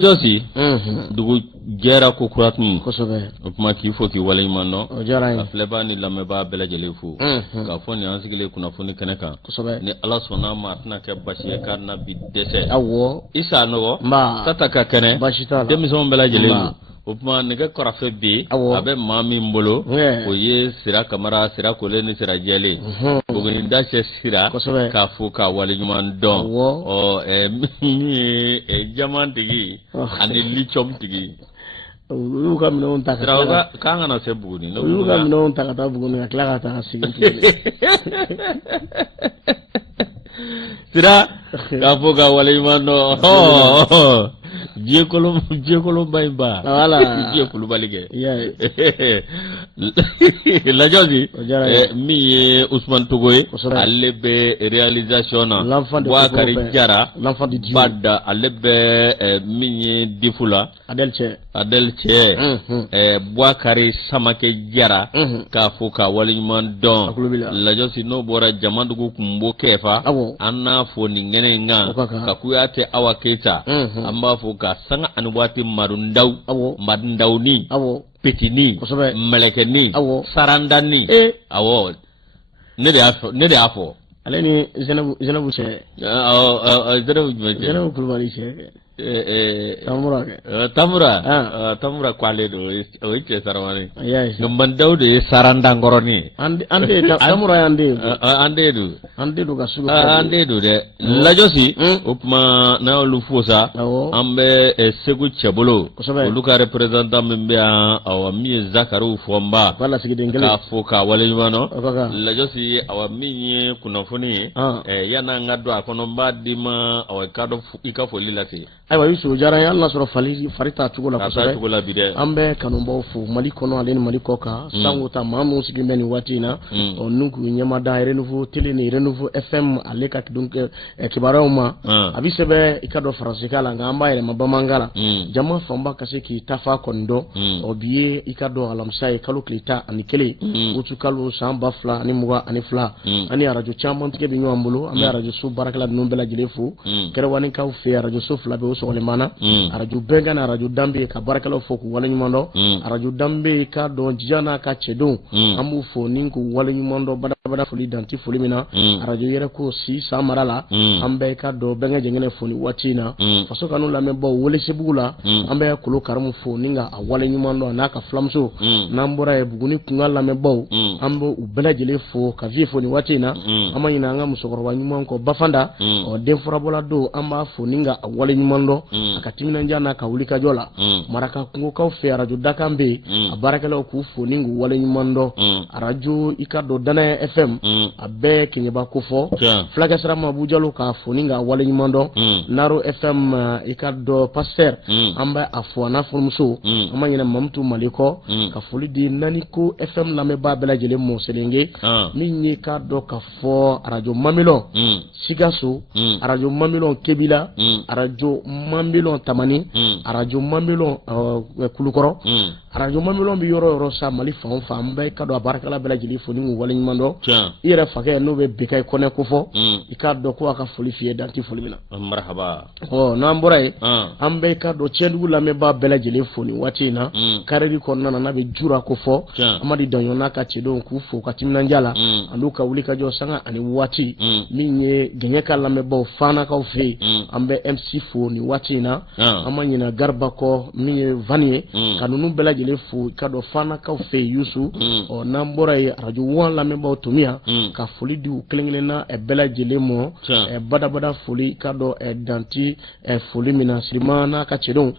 Josi dugu jɛra ko kura tun kosɛbɛ o kuma k'i fo k'i waleɲuman dɔn o diyara n ye ka filɛbaa ni lamɛnbaa bɛɛ lajɛlen fo k'a fɔ nin an sigilen kunnafoni kɛnɛ kan kosɛbɛ ni ala sɔnna ma a tɛna kɛ basi ye k'a na bi dɛsɛ awɔ Isa nɔgɔ nba Tata ka kɛnɛ basi t'a la denmisɛnw bɛɛ lajɛlen nba don o kuma nɛgɛ kɔrɔfɛ bi awɔ a bɛ maa min bolo o ye Sira Kamara Sira Kole ni Sira Jɛlen Buguni Dacɛ Sira kosɛbɛ k'a fo k'a waleɲuman dɔn min ye jamantigi ani lithium tigi u y'u ka minɛnw ta ka Sira k'an kana se Buguni u y'u ka minɛnw ta ka taa Buguni ka tila ka taa segin tuguni Sira k'a fo k'a waleɲuman dɔn Jiekolonba in ba voilà Jie Kulubali kɛ Lajɔsi min ye Usman Togo ye ale bɛ réalisation na Bouakari Jara Bada ale bɛ min ye difu la Adel cɛ Bouakari Samake Jara k'a fo k'a waleɲuman dɔn Lajɔsi n'o bɔra Jamandugu Kumbo Kɛfa an n'a fɔ nin kɛnɛ in kan ka Kuyate Awa Keita an b'a fɔ ka sanga ani waati Madundawni Petini Mɛlɛkɛni Sarandani awɔ ne de y'a fɔ ale ni Zɛnabu cɛ Zɛnabu Kulubali cɛ Tamura kwale do o ye cɛ saramani Mandaw de ye Sarandangɔrɔni Tamura an de do ka sugu an de do dɛ Lajɔsi o kuma n'a y'olu fo sa an bɛ Segu Cɛbolo olu ka représentant min bɛ yan awɔ min ye Zakariw Fɔnba k'a fo k'a waleɲuman dɔn Lajɔsi awɔ min ye kunnafoni ye yan'an ka don a kɔnɔ n b'a d'i ma awɔ i ka foli lase ayiwa Yusu diyara n ye hali n'a sɔrɔ fari t'a cogo la kosɛbɛ bi dɛ an bɛ kanubaw fo Mali kɔnɔ ale ni Mali kɔ kan sango ta maa minnu sigilen bɛ nin waati in na n'u k'u ɲɛmada Renouveau Télé ni Renouveau FM ale ka kibaruyaw ma a bɛ sɛbɛn i ka dɔn faransikan la nka an b'a yɛlɛma bamanankan la jama fanba ka se k'i ta f'a kɔni dɔn bi ye i ka dɔn alamisa ye kalo tile 11 utu kalo san 2022 an ni arajo caman tigɛ bɛ ɲɔgɔn bolo an bɛ arajo so baarakɛla ninnu bɛɛ lajɛlen fo kɛrɛwalikaw fɛ arajo so 2 bɛ o sɔgɔlimana arajo bɛnkan arajo danbe ka baarakɛlaw fo k'u waleɲuman dɔn arajo danbe ka dɔn diɲɛ n'a ka cɛdenw an b'u fo ni k'u waleɲuman dɔn badabada foli danti foli min na arajo yɛrɛ ko si san mara la an bɛɛ ka dɔn bɛnkɛ jɛngɛnɛ fo ni waati in na faso kanu lamɛnbaw Welesebugu la an bɛ Kolo Karimu fo ni ka a waleɲuman dɔn n'a ka filamuso n'an bɔra ye Buguni kunkan lamɛnbaw an bɛ u bɛɛ lajɛlen fo ka vie fo ni waati in na an ma ɲinɛ an ka musokɔrɔba ɲuman kɔ Bafanda den furabɔla don an b'a fo ni ka a waleɲuman dɔn a ka timinanja n'a ka wulikajɔ la maraka kungokaw fɛ arajo dakan bɛ a baarakɛlaw k'u fo ni k'u waleɲuman dɔn arajo i ka dɔn Danaya FM a bɛɛ keɲɛba ko fɔ Fulakɛ Sirama Abu Jalo k'a fo ni k'a waleɲuman dɔn Naro FM i ka dɔn Pasteur an bɛ a fo a n'a furumuso an ma ɲinɛ Mamutu Malikɔ ka foli di Naniko FM lamɛnbaa bɛɛ lajɛlen mɔ Selenge min ye k'a dɔn ka fɔ arajo Mamilɔn Sikaso arajo Mamilɔn Kebila arajo Mamilɔn Tamani arajo Mamilɔn Kulukɔrɔ arajo Mamilɔn bɛ yɔrɔ yɔrɔ sa Mali fan o fan an bɛ ka dɔn a baarakɛla bɛɛ lajɛlen fo ni k'u waleɲuman dɔn i yɛrɛ fakɛ n'o bɛ Bekayi Kɔnɛ ko fɔ i k'a dɔn ko a ka foli f'i ye dan tɛ foli min na marhaba n'an bɔra yen an bɛ ka dɔn Tiɲɛdugu lamɛnbaa bɛɛ lajɛlen fo nin waati in na kariri kɔnɔna na n'a bɛ Jura ko fɔ Amadi Daɲɔn n'a ka cɛdenw k'u fo ka timinanja la an'u ka wulikajɔ sanga ani waati min ye Gɛɲɛka lamɛnbaw Fanakaw fɛ yen an bɛ MC fo nin waati in na an ma ɲinɛ Garba kɔ min ye Vani ye ka ninnu bɛɛ lajɛlen fo i ka dɔn Fanakaw fɛ yen Yusu n'an bɔra yen arajo Wan lamɛnbaw tun yan ka foli di u kelen-kelenna bɛɛ lajɛlen mɔ badabada foli i ka dɔn danti foli min na Sirima n'a ka cɛdenw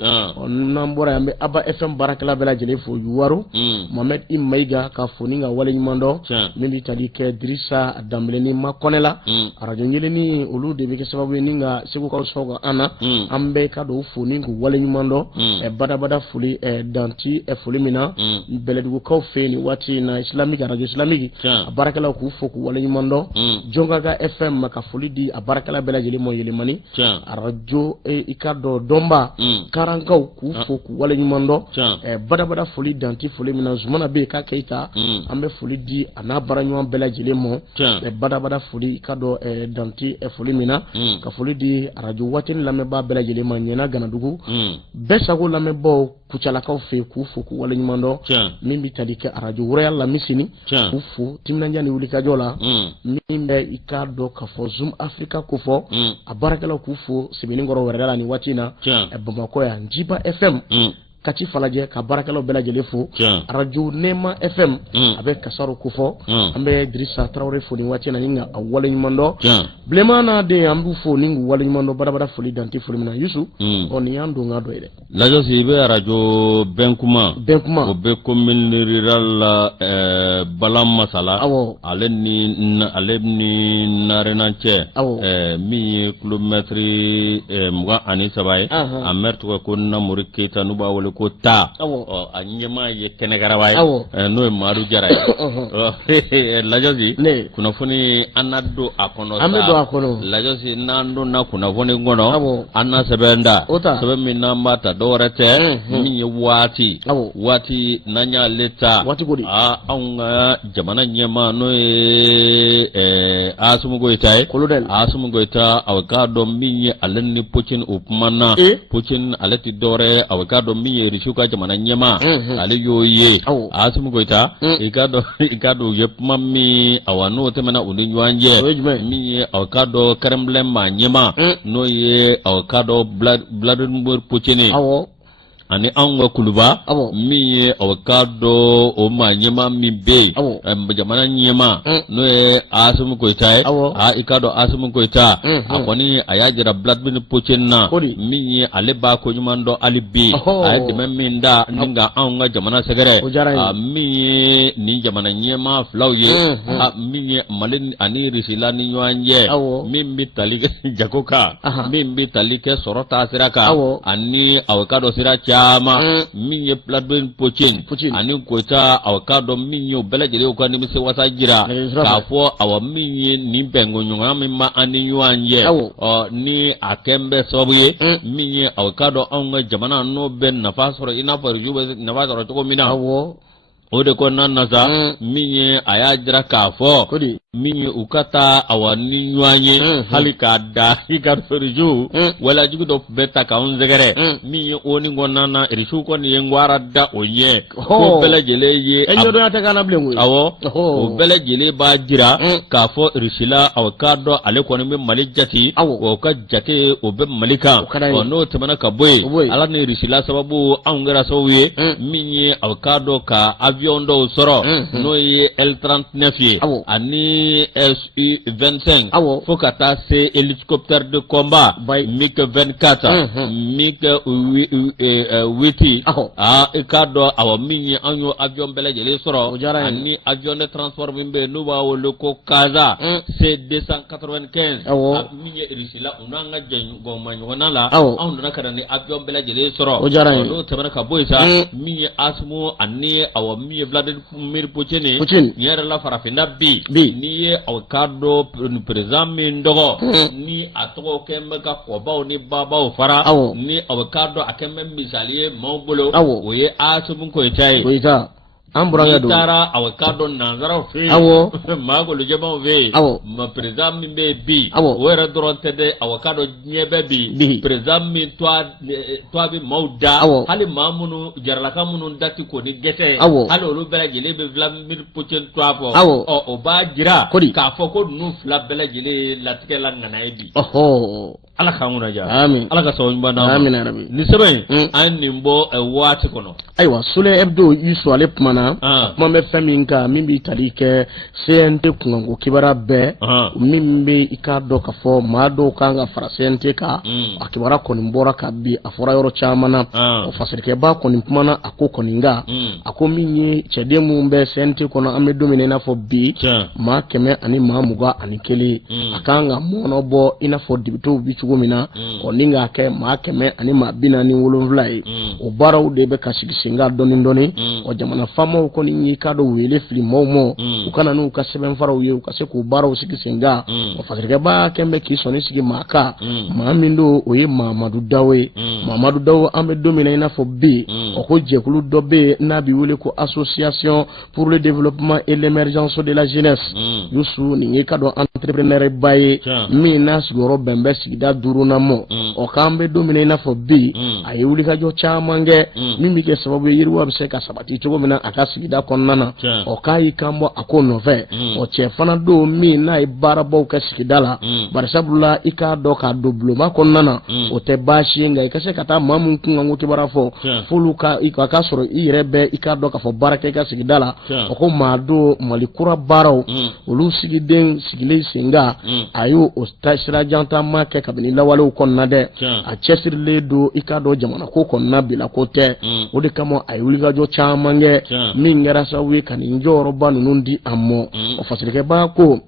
n'an bɔra yen an bɛ Aba FM baarakɛla bɛɛ lajɛlen fo Yuwaru Mohamed I Mayiga ka fo ni ka waleɲuman dɔn min bɛ tali kɛ Dirisa Danbɛlɛni Makɔnɛ la arajo ɲɛlɛnni olu de bɛ kɛ sababu ye ni ka segukaw sɔgɔ an na an bɛɛ ka dɔn u fo ni k'u waleɲuman dɔn badabada foli danti foli min na Bɛlɛdugukaw fɛ yen nin waati in na Islamique arajo Islamique a baarakɛlaw k'u fo k'u waleɲuman dɔn Jɔnkaga FM ka foli di a baarakɛla bɛɛ lajɛlen mɔ Yɛlɛmani arajo i ka dɔn Dɔnba Karankaw k'u fo k'u waleɲuman dɔn badabada foli danti foli min na Zumana bɛ k'a Keyita an bɛ foli di a n'a baaraɲɔgɔn bɛɛ lajɛlen mɔ badabada foli i ka dɔn danti foli min na ka foli di arajo waatini lamɛnbaa bɛɛ lajɛlen ma Ɲɛna Ganadugu Besa la mebo kuchalakaw fe kufu ku wala nyumando mimbi tadike arajo wura la misini kufu timnanja ni wulika jola mimbe ikado kafo Zoom Africa kufo abarakala kufu sibini ngoro wera ni watina e Bamako ya Njiba FM kati falaje ka barakalo bela jelefu radio Nema FM avec Kasaro Kufo ambe Idrissa Traoré fo ni watina ninga awale nyumando blemana de ambu fo ningu wale nyumando barabara fo lidanti fo mina yusu oni yandu ngado ide la josi be radio Benkuma o be commune rural Balam Masala aleni narenanche mi kilometri mga ani sabay amertu ko na murikita nuba wala ko ta anyema ye kenegarawaye no maru jaray la josi kuna foni anado akono la josi nando na kuna foni ngono anna sebenda sebe minna mata dorete mi wati nanya leta aunga jamana nyema no asumu goita awakado mi alenni puchin upmana puchin aleti dore awakado mi rishuka jamana nyema ale yoye asumu goita ikado yepma mi awanu temena uninywanje mi awakado karemblema nyema no ye awakado blood puchini ani anga kuluba mi awakado o ma nyema mi be jamana nyema no e asum ko itai ikado asum ko ita akoni ayajira blood bin pochenna mi aleba ko nyumando alibi ayde meminda ninga anga jamana segere mi ni jamana nyema flawye mi malin ani risilani nyanje mi bitalike jakoka mi bitalike sorota siraka ani awakado siraka minye platbin pochin ani koita awakado minyo belajere ko ni se wasa jira ka fo awa minye ni bengo nyunga mimma ani yuanje ni akembe sobuye minye awakado anga jamana no ben nafasoro ina faru jube nafasoro to mina ode ko nanasa minye ayajira ka fo minye ukata awani nyanye halika da hika feriju wala jugu do beta ka onzegere minye oni ngonana erishu ko ni ngwara da onye ko bele jele ye enyo do ataka na blengu o bele jele ba jira ka fo risila awkado ale ko ni malijati o ka jake o be malika ono temana ka boy ala ni risila sababu angara sowe minye awkado ka avion do soro no ye L39 ani SU-25 faut kata c'est hélicoptère de combat MiG-24 MiG-8 ikado awa minye anyo avion bele jele soro ani avion de transport bimbe nuba wolo ko kaza c'est 295 minye risila unanga jengo manyona la on na kada ni avion bele jele soro do tabana ka boysa minye asmo ani awa minye Vladimir Putin nyere la farafina bi ni awkado président min dogo ni atoko kembe ka kobaw ni babaw fara ni awkado akembe misaliye mawbolo oye asubun ko itay amburanga do tara awakado nanzara fe mago le jama ve ma président mi be bi wera doronte de awakado nyebe bi président mi toi bi mauda hali mamunu jarlaka munun dati ko ni gete hali olu bela gele be Vladimir Putin toi fo o ba jira ka fo ko nu fla bela gele latike la ngana bi ala kamuna ja amin ala ka sawon bana amin arabi ni sebe an nimbo wati kono aywa sule hebdo yusu ale pmana mame feminka mimbi talike CNT kungo kibara be mimbi ikado ka fo mado kanga fara CNT ka akibara ko nimbora ka bi afora yoro chamana o fasirike ba ko nimpmana akoko ninga akominye chedemu mbe CNT kono amedomine na fo bi ma keme ani mamuga ani kele akanga mono bo ina fo dibito bi chugumina ko ninga ke ma keme ani ma binani wolonvlai o baraw de be kashikisinga doni o jamana famo ko ni kado wele fili momo ukana nu ka seben faraw ye ukase ko baraw sikisinga o fakirga ba kembe ki soni sigi maka mamindo oye Mamadou Dawe ambe domina ina fo bi o ko jekulu dobe na bi wele ko association pour le développement et l'émergence de la jeunesse yusu ni kado entrepreneur baye min na sigoro bembe sigida duruna mo o kambe domine na fo bi ay wuli ka jo chamange mimi ke sababu yirwa be se ka sabati to mina aka sigida konnana o kai kambo akono ve o che fana do min na ibara bo ka sigida la barsabula ika do ka dubloma konnana o te bashi nga ka se kata mamun kunga nguti barafo fuluka ika ka soro irebe ika do ka fo barake ka sigida la o ko mado malikura baraw olu sigiden sigile singa ayo o stasira janta make kabini lawale konna de a chesirle do ikado jamana ko konna bila kote o de kamo ayuli gajo chamange mingera sawi kaninjoro banu nundi ammo o fasirike ba ko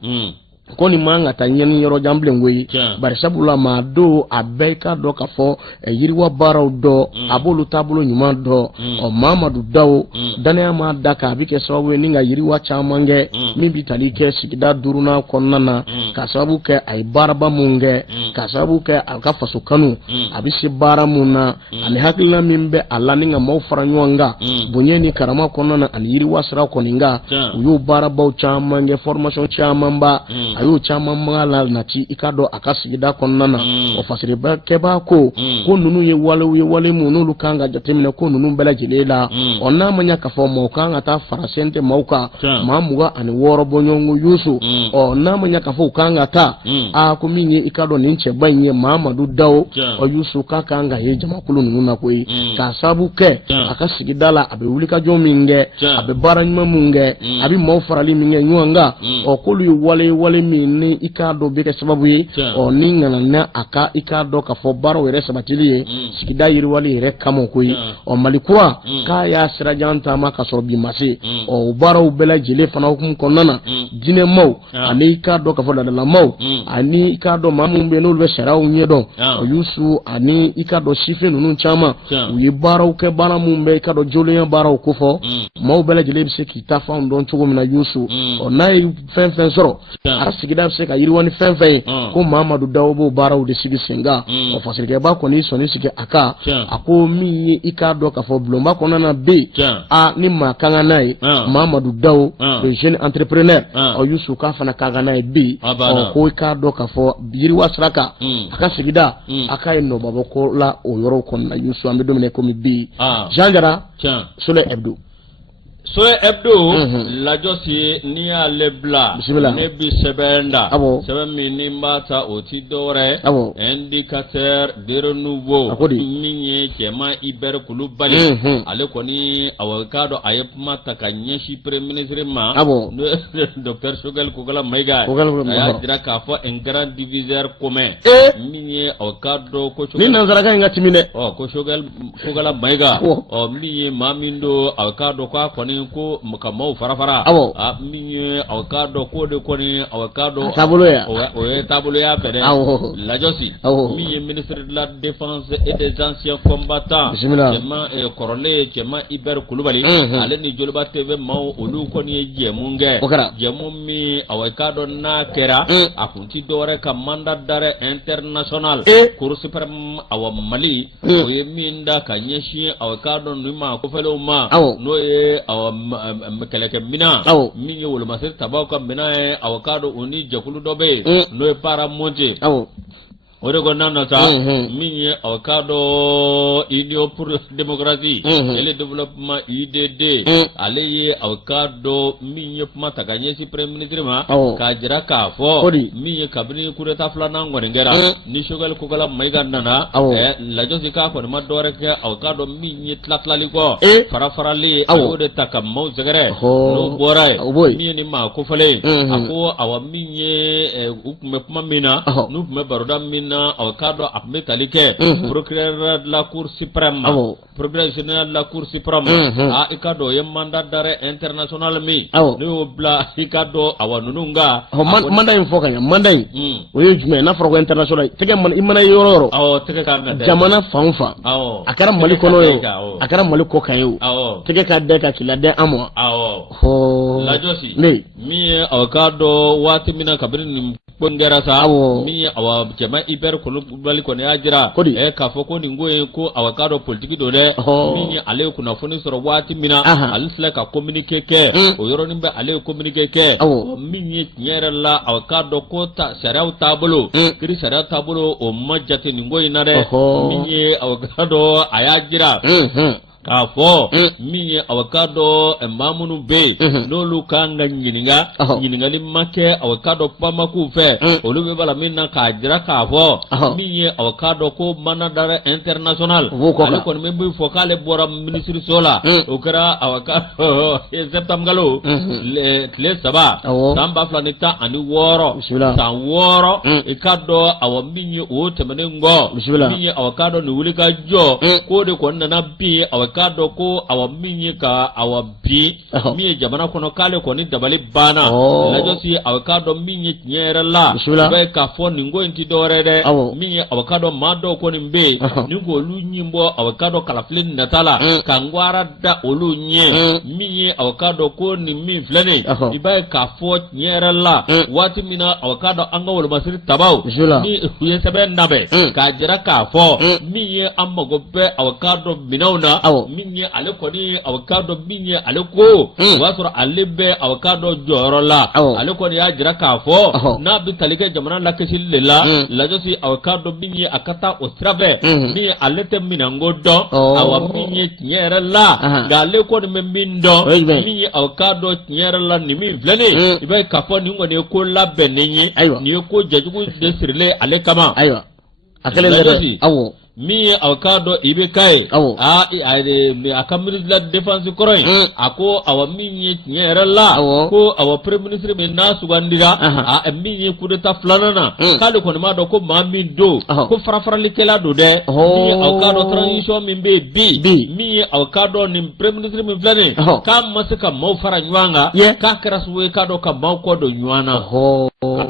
koni manga tanyeni yoro jamble ngwe bari sabula ma do abeka do kafo yiriwa baraw do abolu tabulu nyuma do o mamadu daw dane ma daka bike sawe ninga yiriwa chamange mibi talike sigida duruna konnana kasabu ke ay baraba munge kasabu ke alka kanu abisi baramuna ani hakilna mimbe alla ninga mau faranyanga bunyeni karama konnana ani yiriwa sara koninga uyu baraba chamange formation chamamba ayo chama mala na ci ikado akasigida konnana o fasire ba keba ko nunu ye wale mu nulu kanga jatemina ko nunu bela jilela onna manya ka fo mo kanga ta farasente mauka mamuga ani woro bonyongo yusu onna manya ka fo kanga ta a ko minye ikado ninche banye mamadu dawo o yusu ka kanga ye jama kulu nunu na ko ka sabu ke akasigida la abe wulika jominge abe baranyma munge abi mo farali minge nyuanga o kulu wale minni ikado beke sababu yi o ningana na aka ikado ka fo baro were sabatili ye sigida yiri wali yere kamo koyi o malikura ka ya sira janta ma ka so bi masi o baro bela jile fana hukum konnana dine maw ani ikado ka fo la maw ani ikado mamun be no be saraw nyedo o yusu ani ikado shife nunu chama wi baro ke bana mun be ikado jole baro ko fo maw bela jile bi se ki ta fa ndon chugo mina yusu o nay fen soro asigida se ka yiri wani fenfe ko Muhammadu Dawbo baraw de sigi singa o fasirike ba ko ni soni sigi aka ako mi ikado ka fo blomba ko nana be a ni makanga nai Muhammadu Daw le jeune entrepreneur o yusu ka fana kaga nai be o ko ikado ka fo yiri wasraka aka sigida aka no babo ko la o yoro kon na yusu ambe domine ko mi be janjara sole hebdo la josi ni ale bla ne bi sebenda sebe mi mbata oti dore indicateur de renouveau minye chema iber kulubali ale koni awakado ayepma takanyeshi premier ministre ma docteur Shogel Kogala Maiga ya dira ka fo un grand diviseur commun minye awakado ko ni nanzara ngati mine ko Shogel Kogala Maiga minye mamindo awakado kwa koni ko mukamau farafara minye awakado ko de koni awakado tabulo ya bere la josi minye ministre de la défense et des anciens combattants chema korole chema iber kulubali ale ni jolba tv mau olu koni jemunge jemumi awakado na kera akunti dore ka mandat d'arrêt international cour suprême awa mali o yeminda kanyeshi awakado numa ko felo ma no e awa keleke mina minye wolo masir tabaka mina e awakado oni jakulu dobe no e para monte ore go nana ta minye awakado union pour démocratie et le développement UDD aleye awakado minye puma takanye si premier ministre ma ka jira ka fo minye kabini kureta flana ngore ngera ni Shogel Kogala Maiga nana la josi ka ko ma dore ke awakado minye tlatlali ko farafarali awode takammo zegere no boray minye ni ma ko fale ako awa minye ukume puma mina no me baroda mina awakado apme talike procureur de la cour suprême procureur général de la cour suprême a ikado yem mandat d'arrêt international mi no bla ikado awanununga mandat infoka mandat oye jume na foro international tege man imana yororo tege ka jamana fanfa akara maliko no yo akara maliko kayo tege ka de ka kilade amwa la josi mi awakado wati mina kabrin pongera sa mi awa jama iber ko bali ko ne ajira e ka fo ko ni ngoye ko awakado politique do de mi ale ko na foni soro wati mina alisla ka communiquer ke o yoro nimbe ale communiquer ke mi nyere la awakado ko ta sharia tabolo kiri sharia tabolo o majate ni ngoye na de mi awakado ayajira ka fo mi awakado mamunu be nolu kanga nyininga ni make awakado pamaku fe olube bala minna ka jira ka fo mi awakado ko manadare international ale kon membu fokale bora ministry sola okara awakado septamgalo le saba tamba planeta ani woro san woro ikado awambi o temene ngo mi awakado ni wulika jo ko de kon na bi awakado ko awambi ka awabi mi jamana kono kale ko ni dabali bana la josi awakado mi nyere la be ka fo ni ngo inti dore de mi awakado mado ko ni be ni go lu nyimbo awakado kala flin natala ka ngwara da olu nye mi awakado ko ni mi flene iba ka fo nyere la wati mina awakado anga wol masiri tabaw ni huye sebe nabe ka jira ka fo mi amago be awakado minawna mi ale ko ni awakado mi ale ko wasoro ale be awakado joro la ale ko ya jira ka fo na bi talike jamana la kesil lela la josi awakado mi akata o trave mi ale te minango do awa mi nyere la ga ale ko ni mindo mi awakado nyere la ni mi vlene ibe ka fo ni ngone ko la benenyi ni ko jajugu desirle ale kama akele le awo mi awakado ibe kai akamiri la defense koroy ako awa mi nyere la ko awa premier ministre be na sugandira mi coup d'état flanana kale ko ma do ko mami do ko farafara likela do de mi awakado transition min be bi mi awakado ni premier ministre min flane kam masaka mo fara nywanga ka kraswe kado ka ma ko do nywana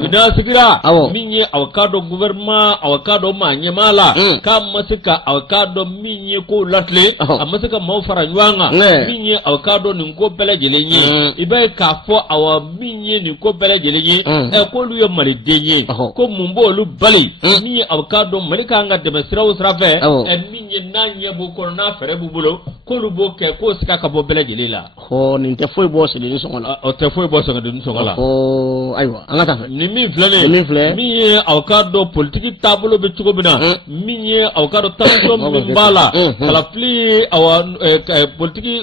ina sikira mi awakado gouvernement awakado ma nyemala kam masika awakado minye ko latle amasika mo fara nywanga minye awakado ni ko bele jelenyi ibe ka fo awa minye ni ko bele jelenyi e ko luyo mali denye ko mumbo lu bali minye awakado malika nga de mesra usrafe e minye nanye bu ko na fere bubulo ko lu bo ke ko sika ka bo bele jelela ho ni te foi bo se ni songola o te foi bo se ni songola ho aywa angata ni mi flane minye awakado politique tableau be chugo bina minye awakado bala kalafli awa politiki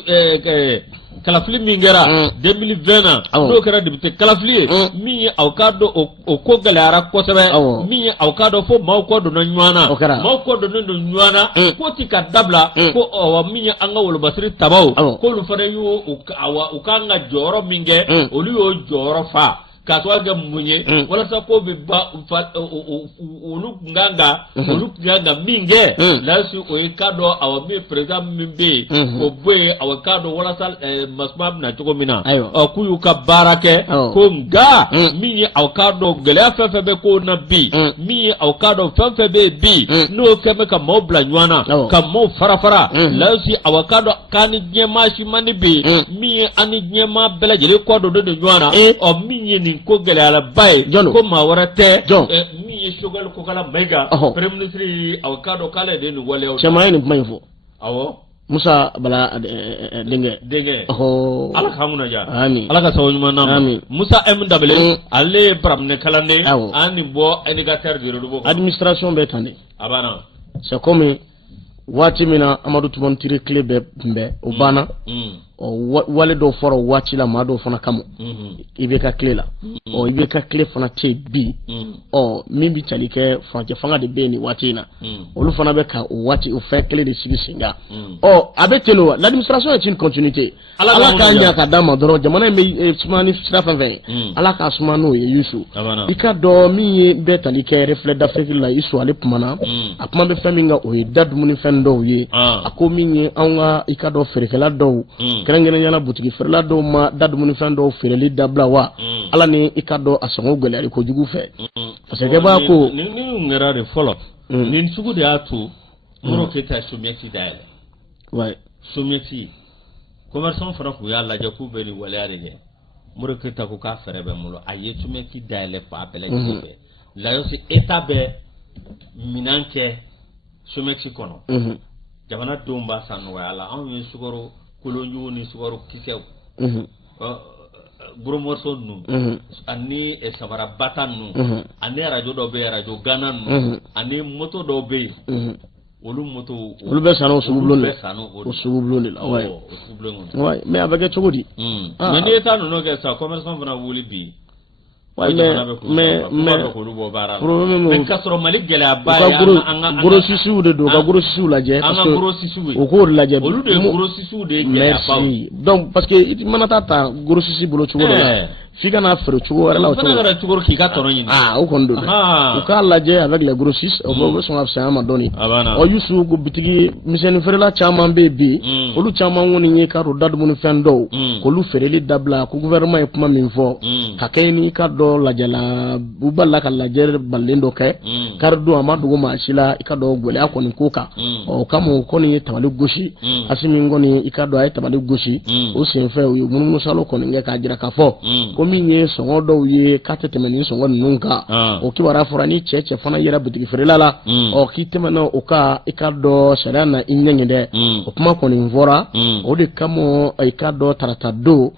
kalafli mingera 2020 no kara dibite kalafli mi awkado o ko galara ko sebe mi awkado fo mawko do nywana mawko do nywana ko tika dabla ko awa mi anga wol basri tabaw ko lu fare yu awa ukanga joro minge oli o joro fa katwa ga munye wala sa ko be ba olu nganga minge lasu o ikado awa mi president mimbe ko boye awa kado wala sa masmab na choko mina ku yu ka barake ko nga mi awa kado gele afefe be ko na bi mi awa kado fefe be bi no keme ka mo bla nywana ka mo farafara lasu awa kado kani nyema shi mani bi mi ani nyema bela jele ko do nywana o mi ni ko gele ala bay ko ma warate mi shogal ko kala mega premier ministre awakado kala de no wale o chama ni mayfo awo musa bala denge ala kamuna ja ala ka sawu nyuma musa mw ale bramne kalande ani bo indicateur de robo administration be tande abana c'est comme wati mina amadu tumontiri clé be o bana o wale do foro wati la mado fona kamo ibe ka clé la o ibe ka clé fona te bi o mimbi talike fanga fanga de beni wati na olu fona be ka wati o fait clé de sigisinga o abetelo l'administration est une continuité ala ka nya ka dama doro jamana me sumani strafa ve ala ka sumano ye yusu ika do mi be talike reflet d'Afrique la isu ale pumana apuma be faminga o dadumuni fendo ye akomi anga ika do ferikela do kerengene nyala butiki ferla do ma dadumuni fendo fereli dabla wa ala ni ika do asongo gele ali ko jugu fe parce que ba ko ni ngara de follow ni sugu de atu moro keta somieti dale ouais somieti commerçant fara ku ya la jaku beli wala de Mureketa ko ka fere be mulo aye tume ki daile fa bele jibe la yo si etabe minanke sumeksi kono jamana domba sanu ala an yin sugoro kolonju ni sugoro kisew gros morceau nu ani sabara batan nu ani radio do be radio Ghana nu ani moto do be olu be sanu subublon la ouais mais avec chogodi mais ni eta no ke sa commerçant vana wuli bi mais problème kasoro malik gele abaya gros sisu de do gros sisu la je parce que o ko la je olu de gros sisu de gele abaya donc parce que it manata ta gros sisu bolo chogo la fika na fere chogo wala la chogo ki ka tono yin o kondo o ka la je avec les gros sisu o bo son absent ma doni o yusu go bitigi miseni fere la chama be olu chama woni ni ka ro dadu mun fendo ko lu fere li dabla ko gouvernement e kuma min fo ka kayni ka do lajala buballa ka lajer ballendo ke kardu amadu ma shila ikado gole akoni koka o kamo koni tawali goshi asimi ngoni ikado ay tawali goshi o senfe o mun musalo koni nge ka jira ka fo ko minye songo do ye katetemeni songo nunka o kibara forani cheche fana yera butigi ferelala o kitemana o ka ikado sharana inyengede o kuma koni mvora o de kamo ikado tarata do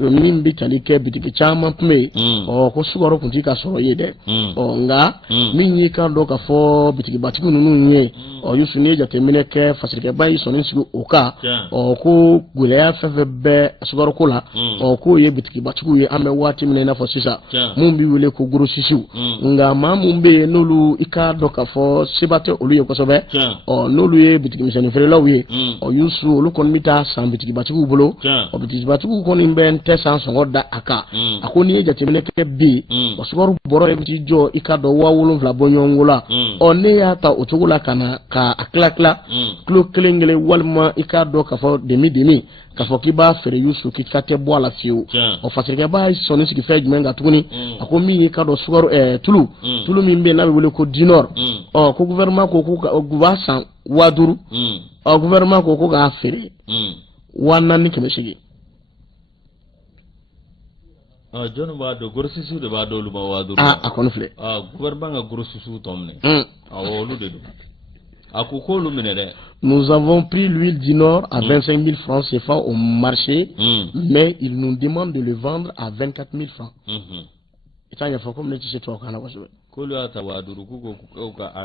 min bitalike bitigi chama pme o ko sugaro kunti ka soro yede o nga minyi ka do ka fo bitigi batiku nunu nye o yusu ne jate mineke fasirike bayi sonin sigu oka o ko guleya fefe be sugaro kola o ko ye bitigi batiku ye ame wati mine na fo sisa mun bi wele ko goro sisiu nga ma mun be nolu ika do ka fo sibate olu ye kosobe o nolu ye bitigi miseni fere law ye o yusu olu kon mita san bitigi batiku bolo o bitigi batiku kon imbe nte san songo da aka akoni ye jate mineke bi o sugaro boro e biti jo ika do wawulun vla bonyongola o ne ya ta otugula kana ka aklakla klo klengele walma ika do ka fo demi ka fo kiba fere yusu ki kate bo ala fiu o fasirike ba soni sigi fe jumenga tuguni ako mi ika do sugaro tulu mi mbe na wele ko dinor o ko gouvernement ko guvasan waduru o gouvernement ko ga fere wannan ni kemeshigi John Wado Gorsisu de Wado Luma Wado conflit gouvernement Gorsisu tomne olu de akuko lumine. Nous avons pris l'huile du Nord à 25 000 francs CFA au marché, mais ils nous demandent de le vendre à 24 000 francs. Et ça, il faut comme les t-shirts au Canada. Kolo ata waduru kuko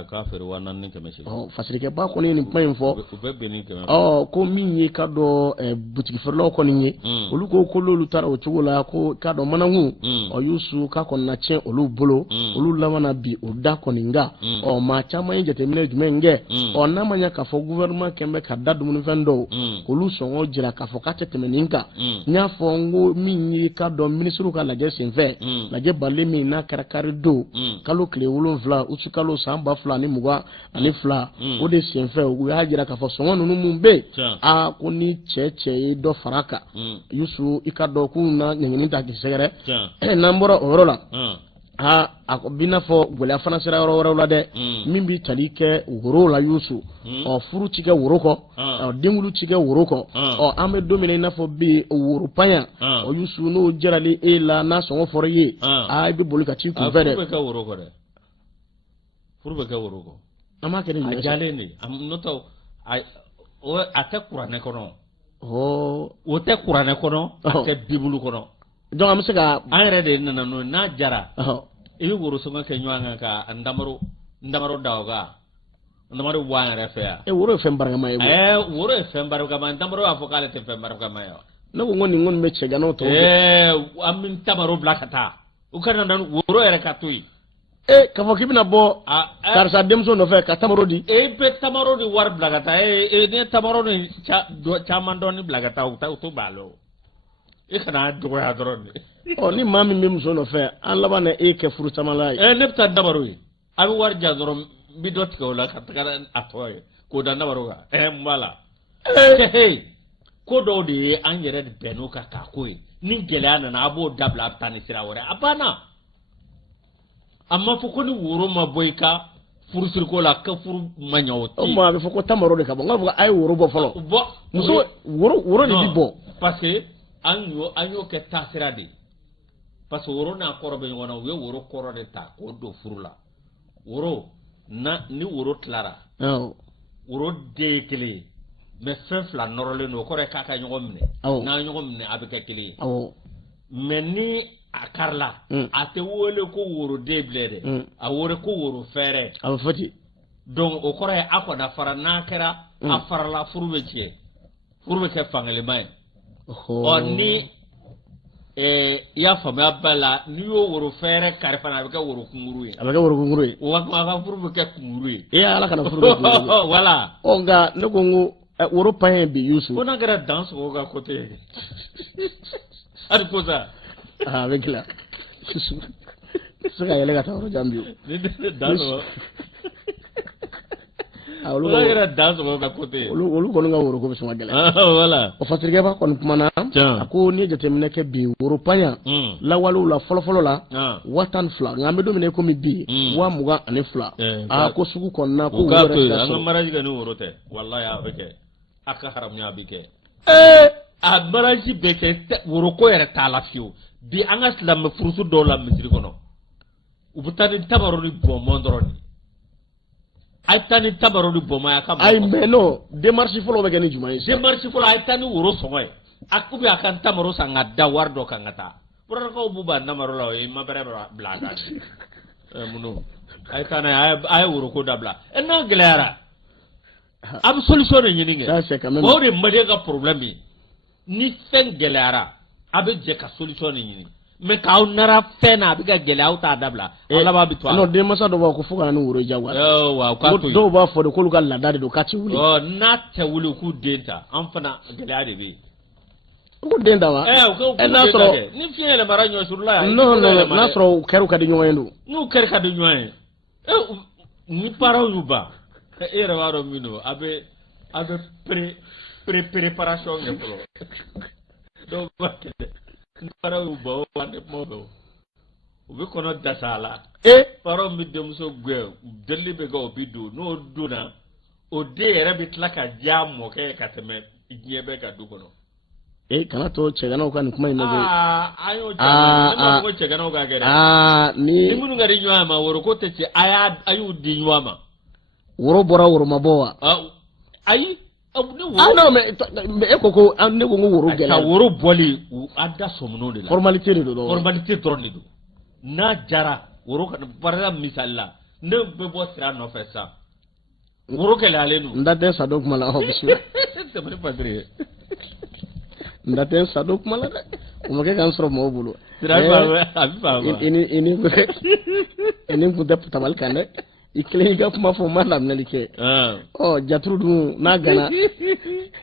ka fere wannan ne kame shi fasirike ba ko ni point fo ko minye kado boutique ferlo ko ni olu ko kolo lu tara o chugola ko kado manangu o yusu ka kon na chen olu bolo olu lamana bi o da ko ninga o ma chama yin jete mine jumenge o na manya ka fo gouvernement kembe ka dadu mun fendo olu songo jira ka fo ka teteme ninka nya fo ngo minye kado ministre ka la gese fe la ge balle mi na karakari do kalo kle wolon vla utu kalo samba fla ni muga ani fla o de senfe o ya jira ka fo songo nunu mumbe a ko ni cheche do faraka yusu ikado ku na nyengini ta kisere na mboro orola bina fo gola fana sira woro la de mimbi talike woro la yusu o furu tike woro ko o dingulu tike woro ko o ame domine na fo bi woro panya o yusu no jerali e la na so foro ye a bi bolika ti ku vere furu be ka woro ko ama kene ni ajale ni am noto o ate kurane kono o te kurane kono ate bibulu kono donc am sega ayre de nana no na jara e woro so ngaka nywanga ka ndamaro dawga ndamaro waare fa woro fe mbarga may woro fe mbarga ma ndamaro afokale te fe mbarga may no ngoni ngon mecce gano to amin tamaro blakata o kana dan woro ere katui ka fo kibina bo karsa demso no fe ka tamaro di be tamaro di war blakata ne tamaro ni cha mandoni blakata to balo kana dogo ya drone ni mami mim so no fe an laba na ke furu tamala nepta dabaro yi abi war jadoro bi dot ko la ka takara atoy ko da dabaro ga mbala ko do de an yere de beno ka ta ko ni gelana na abo dabla tani sira wore apana amma fu ko ni woro ma boyka furu sir ko la ka furu manyaw ti ma be fu ko tamaro de ka bo ngam ay woro bo folo muso woro ni bi bo parce que anyo ke tasira de parce que woro n'a kɔrɔ bɛ ɲɔgɔn na u ye woro kɔrɔ de ta k'o don furu la woro ni woro tilara woro den ye kelen ye mais fɛn fila nɔrɔlen don o kɔrɔ ye k'a ka ɲɔgɔn minɛ n'a ɲɔgɔn minɛ a bɛ kɛ kelen ye mais ni a karila a tɛ wele ko woro den bilen dɛ a wele ko woro fɛrɛ a bɛ fɔ ten donc o kɔrɔ ye a kɔni fara n'a kɛra a farala furu bɛ tiɲɛ furu bɛ kɛ fankelen ba ye ni i y'a faamuya ba la n'i y'o woro fɛrɛ kari fana a bɛ kɛ woro kunkuru ye a bɛ kɛ woro kunkuru ye o ka furu bɛ kɛ kunkuru ye ala kana furu bɛ kunkuru ye voilà nka ne ko n ko woro pan ye bi Yusu ko n'a kɛra dan sogo ka côté ye hali ko sa a bɛ gɛlɛya se ka yɛlɛ ka taa yɔrɔ jan bi o ni dan sogo olu yɛrɛ dan sogo ka côté olu kɔni ka woro ko bɛ sɔn ka gɛlɛya voilà o fasirikɛ ba kɔni kumana a ko n'i ye jateminɛ kɛ bi woro pan lawalew la fɔlɔfɔlɔ la 12,000 nka an bɛ don min na komi bi 22,000 ko sugu kɔnɔna ko woro yɛrɛ an ka maraji kɛ ni woro tɛ walayi a bɛ kɛ a ka haramuya bɛ kɛ a maraji bɛ kɛ woro ko yɛrɛ t'a la fiyewu bi an ka silamɛ furusu dɔw la misiri kɔnɔ u bɛ taa ni tamaro ni bɔnbɔn dɔrɔn de a taa ni tamaro ni bɔnbɔn a ka ayi mais non démarche fɔlɔ bɛ kɛ ni jumɛn ye démarche fɔlɔ a taa ni woro sɔngɔ ye a ko bɛ a ka tamaro san ka da wari dɔ kan ka taa buranakaw b'u ba tamaro la o ye ma bɛrɛ bila a kan mun a taa n'a ye a ye woro ko dabila n'a gɛlɛyara a bɛ solution de ɲini kɛ o de Malien ka problème ye ni fɛn gɛlɛyara a bɛ jɛ ka solution de ɲini mais k'aw nara fɛn na a bɛ ka gɛlɛya aw t'a dabila ala b'a bɛ to a la non denmansa dɔw b'a ko fo ka na ni woro jagoya wa dɔw b'a fɔ de k'olu ka laada de don k'a tɛ wuli n'a tɛ wuli k'u den ta an fana gɛlɛya de bɛ yen u den ta wa n'a sɔrɔ ni fiɲɛ yɛlɛmara ɲɔsurula yan non n'a sɔrɔ u kɛr'u ka di ɲɔgɔn ye don n'u kɛra ka di ɲɔgɔn ye ni paraw y'u ban e yɛrɛ b'a dɔn min don a bɛ préparation kɛ fɔlɔ dɔw b'a kɛ ni paraw y'u ban o ban ne kuma bɛ u bɛ kɔnɔ dasa a la paraw bɛ denmuso gɛn deli bɛ kɛ o bɛ don n'o donna o den yɛrɛ bɛ tila ka diya mɔkɛ ye ka tɛmɛ diɲɛ bɛɛ ka du kɔnɔ kana to cɛganaw ka nin kuma in lajɛ an y'o caman ko cɛganaw ka gɛrɛ ni minnu ka di ɲɔgɔn ma woro ko tɛ ci a y'u di ɲɔgɔn ma woro bɔra woro ma bɔ wa ayi non mais e ko ne ko woro gɛlɛya ka woro bɔli a da sɔmɔnɔ de la formalité de don formalité dɔrɔn de don n'a jara woro ka par exemple misali la ne bɛ bɔ sira nɔfɛ sisan woro gɛlɛyalen don n da tɛ sa dɔ kuma la bisimila tɛmɛ pasiri n da tɛ sa dɔ kuma la dɛ o ma kɛ k'an sɔrɔ mɔgɔw bolo i ni kun tɛ tabali kan dɛ i kelen i ka kuma fɔ ma laminɛli kɛ jaturu dun n'a gana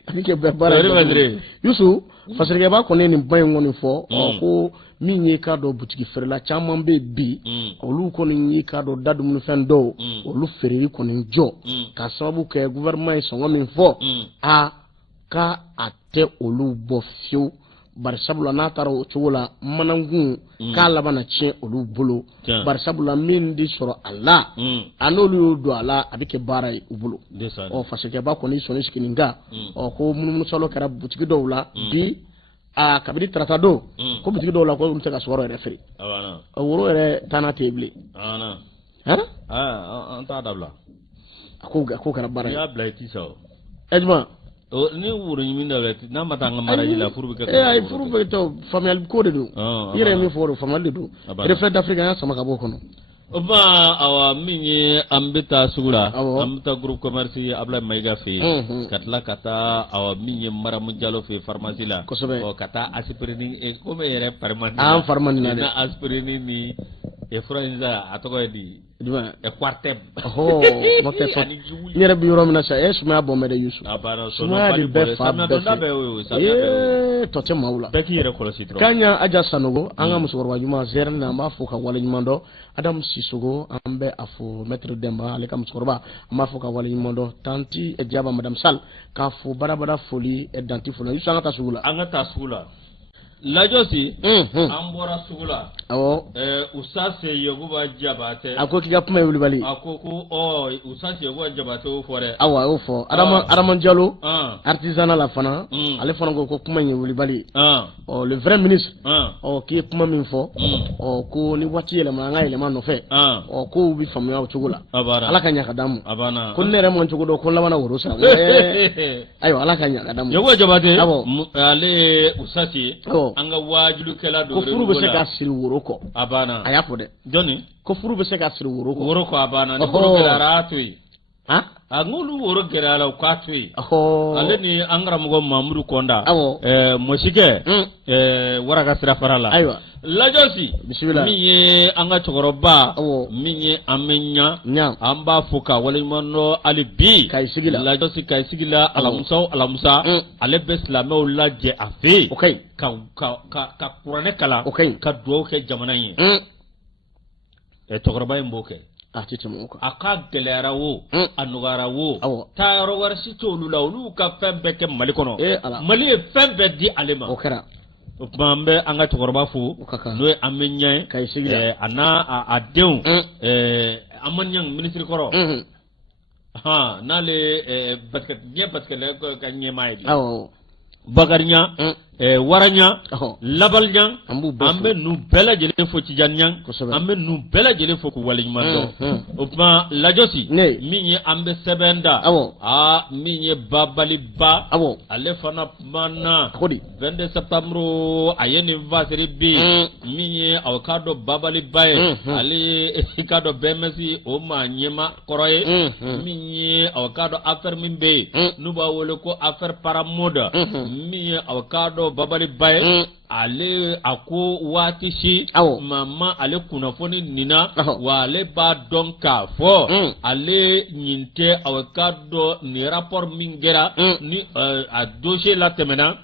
a bɛ kɛ bɛɛ baara ye Yusu fasirikɛba kɔni ye nin ba in kɔni fɔ ko min ye k'a dɔn butigi feerela caman bɛ bi olu kɔni ye k'a dɔn da dumunifɛn dɔw olu feereli kɔni jɔ ka sababu kɛ gouvernement ye sɔngɔ min fɔ ka a tɛ olu bɔ fiyewu bari sabula n'a taara o cogo la manakun k'a laban na tiɲɛ olu bolo bari sabula min di sɔrɔ a la a n'olu y'o don a la a bɛ kɛ baara ye u bolo fasɛkɛba kɔni sɔnni sigi nin kan ko munumunusalɔ kɛra butigi dɔw la bi kabini tarata don ko butigi dɔw la ko olu tɛ ka sɔrɔ yɛrɛ feere woro yɛrɛ taa n'a tɛ bilen an t'a dabila a ko kɛra baara ye i y'a bila i ti sa o juma ni woro ɲimi da n'a ma taa an ka maraji la furu bɛ kɛ ayi furu bɛ kɛ faamuyali ko de don i yɛrɛ ye min fɔ o faamuyali de don reflet d'Afrique an y'a sama ka bɔ o kɔnɔ o ma awa min ye an bɛ taa sugu la an bɛ taa groupe commerce Ablaye Mayiga fɛ yen ka tila ka taa awa min ye Maramu Jalo fɛ yen pharmacie la kosɛbɛ ka taa aspirini komi e yɛrɛ farimandi an farimandi na dɛ aspirini ni fura in sa a tɔgɔ ye di quartet n yɛrɛ bɛ yɔrɔ min na sisan sumaya bɔn bɛ dɛ Yusu sumaya de bɛɛ fa bɛɛ fɛ tɔ tɛ maaw la bɛɛ k'i yɛrɛ kɔlɔsi dɔrɔn k'an ɲa Aja Sanogo an ka musokɔrɔba ɲuman zɛrɛni na an b'a fɔ ka wale ɲuman dɔn Adamu Sisogo an bɛ a fɔ Maître Demba ale ka musokɔrɔba an b'a fɔ ka wale ɲuman dɔn Tanti Diaba Madame Sall k'a fɔ badabada foli danti foli Yusu an ka taa sugu la lajosi an bɔra sugu la usase yakuba jabate a ko k'i ka kuma ye Wulibali a ko usase yakuba jabate o fɔ dɛ awa o fɔ Adama Diallo artisanat la fana ale fana ko kuma ye Wulibali le vrai ministre k'i ye kuma min fɔ ko ni waati yɛlɛma an ka yɛlɛma nɔfɛ ko bi faamuya o cogo la ala ka ɲa ka d'an ma ko ne yɛrɛ man cogo dɔn ko n laban woro sara ayiwa ala ka ɲa ka d'an ma yakuba jabate ale usase an ka wajulukɛla do ko furu bɛ se ka siri woro kɔ a banna a y'a fɔ dɛ jɔnni ko furu bɛ se ka siri woro kɔ a banna ni woro gɛlɛyara a to yen a n'olu woro gɛlɛyara u k'a to yen ale ni an karamɔgɔ Mamudu Kɔnda mɔsikɛ waraka sira fara la ayiwa lajosi bisimila min ye an ka cɛkɔrɔba min ye an bɛ ɲa an b'a fɔ ka waleɲuman dɔn hali bi Kayi sigi la lajosi Kayi sigi la alamusa ale bɛ silamɛw lajɛ a fɛ yen ka kuranɛ kalan ka dugawu kɛ jamana in ye cɛkɔrɔba in b'o kɛ a tɛ tɛmɛ o kan a ka gɛlɛyara o a nɔgɔyara o taayɔrɔ wɛrɛ si t'olu la olu ka fɛn bɛɛ kɛ Mali kɔnɔ Mali ye fɛn bɛɛ di ale ma o kɛra o tuma an bɛ an ka cɛkɔrɔba fo n'o ye an bɛ ɲɛ Kayi sigi la a n'a a denw Amaniang minisiri kɔrɔ n'ale diɲɛ basikɛlɛ ka ɲɛmaa ye bi Bakariɲa Waraɲa Labalɲa an bɛ nu bɛɛ lajɛlen fo Tijaniɲa an bɛ nu bɛɛ lajɛlen fo k'u waleɲuman dɔn o tuma lajosi min ye an bɛ sɛbɛn da min ye Babaliba ale fana kumana 22 septembre a ye nin vasiri bi min ye aw k'a dɔn Babaliba ye ale k'a dɔn BMS o maa ɲɛma kɔrɔ ye min ye aw k'a dɔn affaire min bɛ yen n'u b'a wele ko affaire paramode min ye aw k'a dɔn Babaliba ye ale a ko waati si mama ale kunnafoni nina wa ale b'a dɔn k'a fɔ ale ɲin tɛ aw k'a dɔn nin rapport min kɛra ni a dossier la tɛmɛna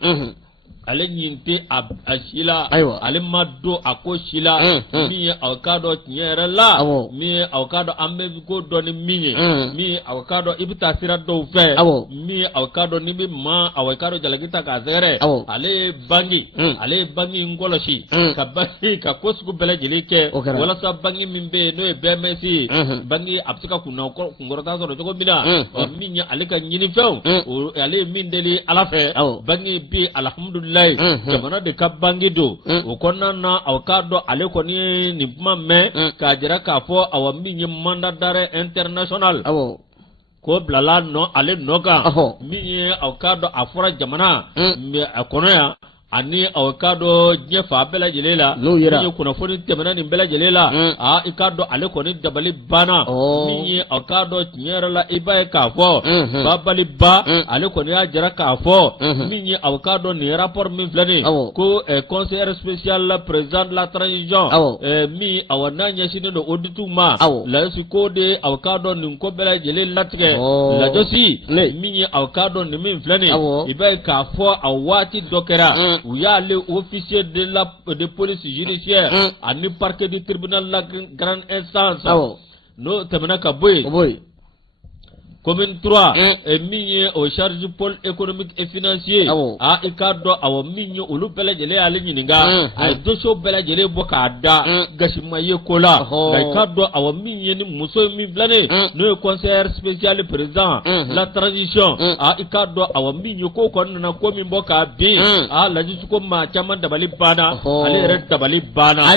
ale ɲin tɛ a si la ale ma don a ko si la min ye aw k'a dɔn tiɲɛ yɛrɛ la min ye aw k'a dɔn an bɛ ko dɔn ni min ye min ye aw k'a dɔn i bɛ taa sira dɔw fɛ min ye aw k'a dɔn ni bɛ aw k'a dɔn jalaki ta k'a sɛgɛrɛ ale ye bangi in kɔlɔsi ka bangi ka ko sugu bɛɛ lajɛlen kɛ walasa bangi min bɛ yen n'o ye BMS ye bangi a bɛ se ka kunkɔrɔta sɔrɔ cogo min na min ye ale ka ɲinifɛnw ale ye min deli ala fɛ bangi bi alhamdulilayi jamana de ka bangi don o kɔnɔna na aw k'a dɔn ale kɔni ye nin kuma mɛn k'a jira k'a fɔ aw min ye mandat d'arrêt international ko bilala ale nɔ kan min ye aw k'a dɔn a fɔra jamana a kɔnɔ yan ani aw k'a dɔn diɲɛ fa bɛɛ lajɛlen la min ye kunnafoni tɛmɛna nin bɛɛ lajɛlen la i k'a dɔn ale kɔni dabali banna min ye aw k'a dɔn tiɲɛ yɛrɛ la i b'a ye k'a fɔ Babaliba ale kɔni y'a jira k'a fɔ min ye aw k'a dɔn nin rapport min filɛ nin ko conseiller spécial président de la transition min aw n'a ɲɛsinnen don auditiw ma layisi ko de aw k'a dɔn nin ko bɛɛ lajɛlen latigɛ lajosi min ye aw k'a dɔn nin min filɛ nin i b'a ye k'a fɔ a waati dɔ kɛra u y'ale officier de police judiciaire ani parquet du tribunal la grande instance n'o tɛmɛna ka bɔ yen commune 3 min ye o charge pôle économique et financier i k'a dɔn min ye olu bɛɛ lajɛlen y'ale ɲininka a ye dossier bɛɛ lajɛlen bɔ k'a da gasima ye ko la i k'a dɔn min ye ni muso min filɛ n'o ye conseiller spécial président la transition i k'a dɔn min ye ko kɔni nana ko min bɔ k'a bin lajisi ko maa caman dabali banna ale yɛrɛ dabali banna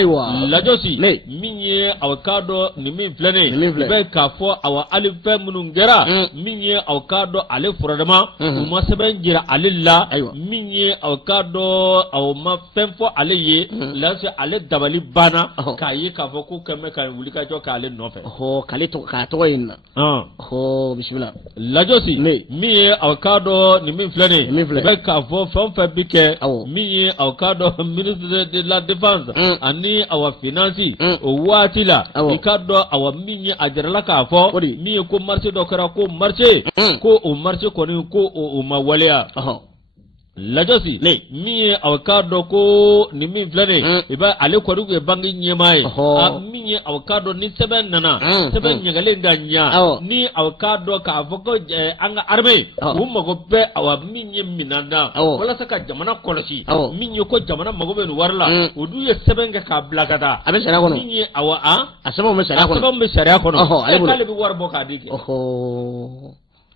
lajosi min ye k'a dɔn nin min filɛ nin i bɛ k'a fɔ hali fɛn minnu kɛra min ye aw k'a dɔn ale furadama u ma sɛbɛn jira ale la min ye aw k'a dɔn aw ma fɛn fɔ ale ye lase ale dabali banna k'a ye k'a fɔ ko kɛmɛ ka wuli ka jɔ k'ale nɔfɛ k'a tɔgɔ ye nin na bisimila lajosi min ye aw k'a dɔn nin min filɛ nin i bɛ k'a fɔ fɛn fɛn bi kɛ min ye aw k'a dɔn ministre de la défense ani finance o waati la i k'a dɔn min ye a jarala k'a fɔ min ye ko marché dɔ kɛra ko marché ko o marché kɔni ko o ma waleya lajosi mi awkado ko ni min flane iba ale ko rugo bangi nyemaye mi awkado ni seben nana seben nyagale nganya ni awkado ka avoko anga arme umma go be awa min minanda wala saka jamana kolosi min ko jamana mago be warla odu ye seben ka blagada abe sara kono min awa asaba me sara kono asaba me sara kono ale bi war boka dike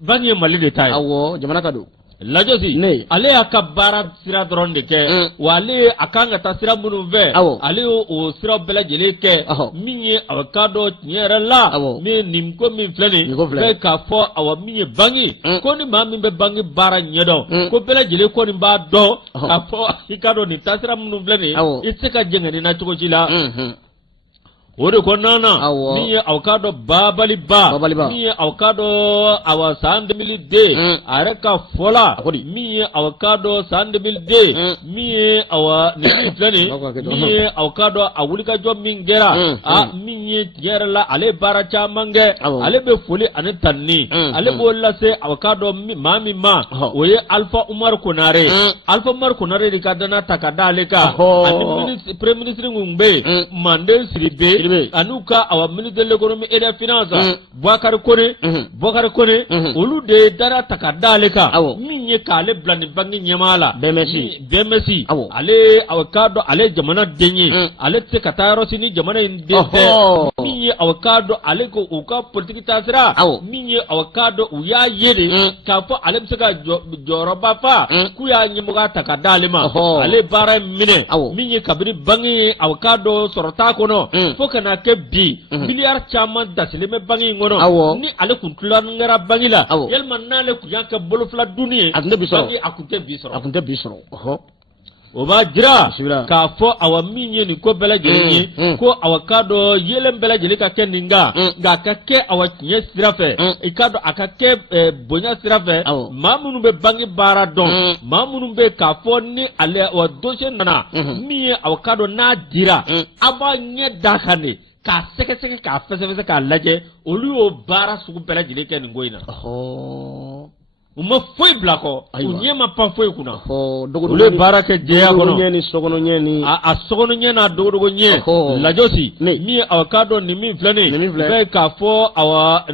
bangi mali de tay jamana kadu lajosi ale akabara sira dron de ke wale akanga ta sira munu ve ale o sira bela jele ke minye avocado nyera la mi nimko mi flani be ka fo awa minye bangi ko ni ma min be bangi bara nyedo ko bela jele ko ni ba do ka fo ikado ni ta sira munu flani iseka jengani na choko jila ore ko nana ni avocado babali ba ni avocado awa sandemili de areka fola mi avocado sandemili de mi awa ni flani mi avocado awulika jo mingera mi gerla ale baracha mange ale be foli ane tanni ale bolla se avocado mami ma oye alfa umar kunare di kadana takada ale ka ani premier ministre ngumbe mande siribe anuka awa ministre de l'économie et des finances Boubacar Kone olu de dara takada ale ka minye ka ale blani bangi nyamala bemesi ale avocado ale jamana denye ale te kataro sini jamana inde minye avocado ale ko uka politique tasira minye avocado uya yede ka fo ale msaka joroba fa ku ya nyimuga takada ale ma ale bara mine minye kabiri bangi avocado sorota kono fo kana ke bi miliyar chaman dasileme bangi ngono ni ale kuntula ngara bangi la yelman nale ku yanka bolofla duniye bangi akunte bisoro o ba jira ka fo awa minye ni ko bela jeli ko avocado yelen bela jeli ka keninga ga ka ke awa nye sirafe ikado akake bonya sirafe mamunu be bangi bara don mamunu be ka fo ni ale wa dossier nana miye avocado na dira aba nye dakane ka seke ka fese ka laje olu o bara sugu bela jeli ke ngoina uma foi blako unyema pa foi kuna ule barake jeya kono nyeni sogono nyeni a sogono nyena dogo nye lajosi mi avocado ni mi flani be ka fo awa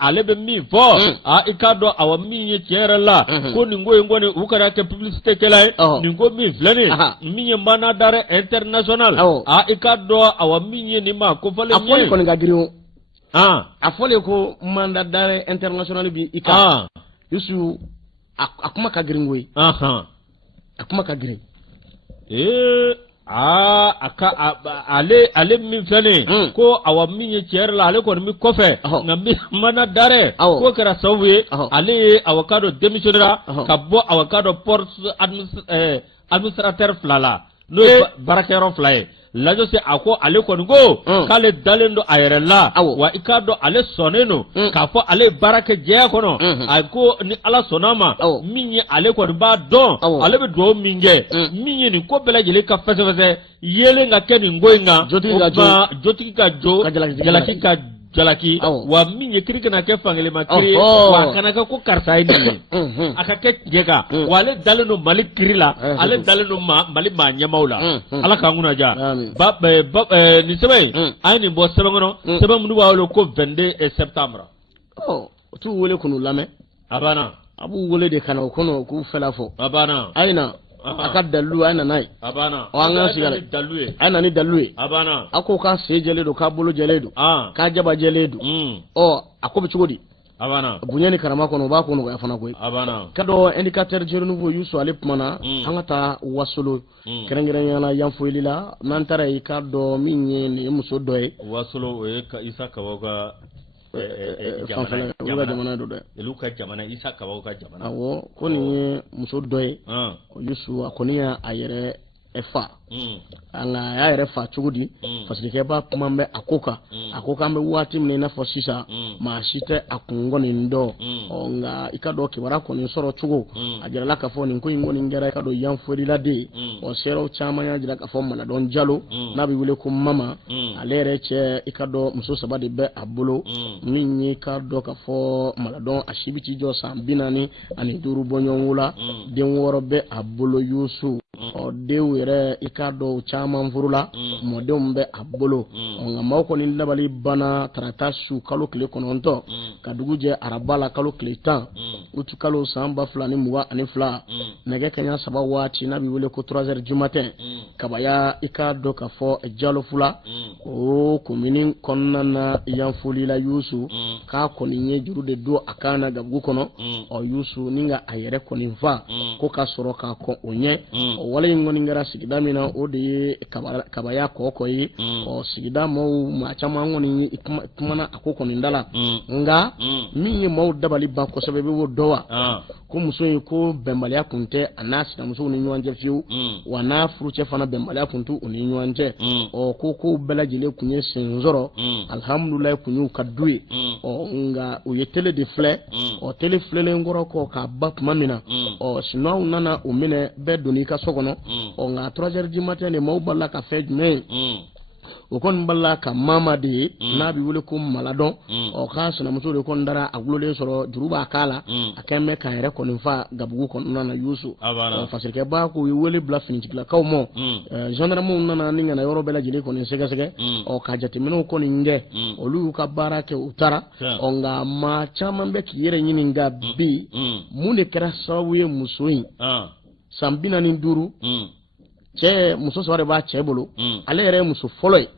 alebe mi fo ikado awa mi ye tiere la ko ni ngoni ukara ke publicité kelay ni ngo mi flani mi ye mana dare international ikado awa mi ye ni ma ko fale nye afole ko ngagiriwo afole ko manda dare international bi ika yusu akuma kagirin we akuma kagirin ale min fane ko awa min ye ciyar la ale ko mi kofe ngam mana dare ko kara sawe ale avocado démissionnera ka bo avocado port administrateur flala no barakero flaye lajo se ako ale ko ngo kale dalendo ayerela wa ikado ale soneno ka fo ale barake je kono ako ni ala sonama minye ale ko ba don ale be do minge minye ni ko bela jele ka fese yele nga keni ngoinga jotiki ka jo jalaki ka jalaki wa minye kirika na ke fangele makiri wa kanaka ko karsa ini akake jega wale daleno malik kirila ale daleno mali ma nyamaula ala kanguna ja ni sebe ayni bo sebe ngono sebe mundu wawlo ko 22 septembre tu wole kunu lame abana abu wole de kana kono ku fela fo abana ayna aka dalu ayna nay abana wanga sigale ayna ni dalu abana ako ka sejele do ka bolo jele do ka jaba jele do ako be chugodi abana bunyani karama kono ba kono ga fana ko abana kado indicateur je nouveau yusu ale pumana angata wasolo kerengere yana yanfoilila nantara ikado minye ni muso doye wasolo we ka isa kawoga jamana do de luka jamana isa kawoga jamana awo koni muso doye yusu akoniya ayere fa anga ya yɛrɛ fa cogo di fasikɛba kuma bɛ a ko kan a ko k'an bɛ waati min na fɔ sisan maa si tɛ a kun kɔni dɔn nka i ka dɔn kibaruya kɔni sɔrɔ cogo a jirala k'a fɔ nin ko in kɔni kɛra i ka dɔn yanforiladen seerew caman y'a jira k'a fɔ Maladɔn Jalo n'a bɛ wele ko Mama ale yɛrɛ cɛ i ka dɔn muso 3 de bɛ a bolo min ye ka dɔn k'a fɔ Maladɔn a si bɛ t'i jɔ san 45 bɔɲɔgɔnko la den 6 bɛ a bolo Yusu denw yɛrɛ i ka dɔn caman furula mɔdenw bɛ a bolo nka maaw kɔni dabali banna tarata su kalo tile 9 ka dugu jɛ araba la kalo tile 10 utu kalo san 2022 nɛgɛ kaɲa 3 waati n'a bɛ wele ko 3h du matin kabaya i ka dɔn k'a fɔ Jalo fula o komini kɔnɔna na yanfolila Yusu k'a kɔni ye juru de don a kan na gabugu kɔnɔ Yusu ni ka a yɛrɛ kɔni fa ko ka sɔrɔ k'a kɔ o ɲɛ wale in kɔni kɛra sigida min na o de ye kabaya kɔkɔ ye sigida maaw maa caman kɔni kumana a ko kɔni dala nka min ye maaw dabali ban kosɛbɛ bɛ o dɔ wa ko muso in ko bɛnbaliya kun tɛ a n'a sinamusow ni ɲɔgɔn cɛ fiyewu wa n'a furucɛ fana bɛnbaliya kun t'u ni ɲɔgɔn cɛ ko bɛɛ lajɛlen kun ye sen sɔrɔ alihamudulilayi kun y'u ka du ye nka u ye tele de filɛ tele filɛlen kɔrɔ kɔ k'a ba tuma min na sinon u nana o minɛ bɛɛ don i ka so kɔnɔ nka 3h du matin de maaw bala ka fɛn jumɛn ye o kɔni bala ka Mama de ye n'a bɛ wele ko Maladɔn k'a sinamuso de kɔni dara a gulolen sɔrɔ juru b'a k'a la a kɛn bɛ k'a yɛrɛ kɔni fa gabugu kɔnɔna na Yusu fasikɛba k'u ye wele bila finitigilakaw ma gendarmew nana ni kana yɔrɔ bɛɛ lajɛlen kɔni sɛgɛsɛgɛ ka jateminɛw kɔni kɛ olu y'u ka baara kɛ u taara nka maa caman bɛ k'i yɛrɛ ɲini nka bi mun de kɛra sababu ye muso in san 45 cɛ muso 3 de b'a cɛ bolo ale yɛrɛ ye muso fɔlɔ ye